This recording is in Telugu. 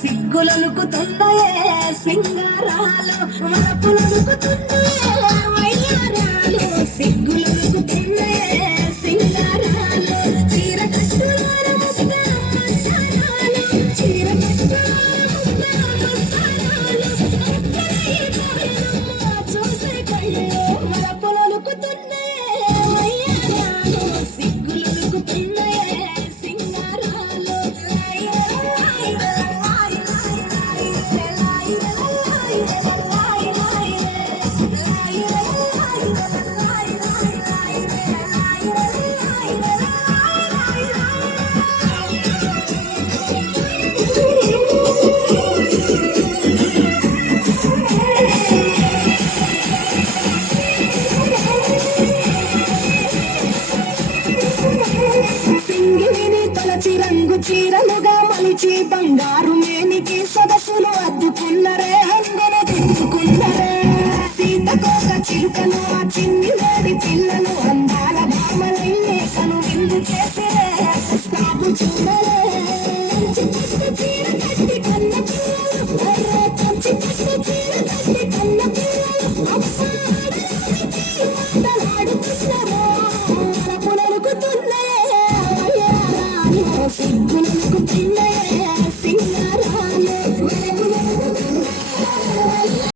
సిగ్గులనుకుతున్నాయే సింగారాలు మరపులనుకుతున్నాయే వయ్యారాలు సిగ్గులనుకుతున్నాయే సింగారాలు చీర కట్టులార ముద్దరాలు చీర కట్టులార ముద్దరాలు చూసే కళ్ళు మరపులనుకుతున్నాయే వయ్యారాలు సిగ్గులనుకుతున్నాయే సింగారాలు సింగిలిని తలచి రంగు చీరలుగా మలిచి బంగారు మేనికి సొగసులు అద్దుకున్నరే హంగును దిద్దుకున్నరే సీతకోక చిలుకను ఆ చిన్ని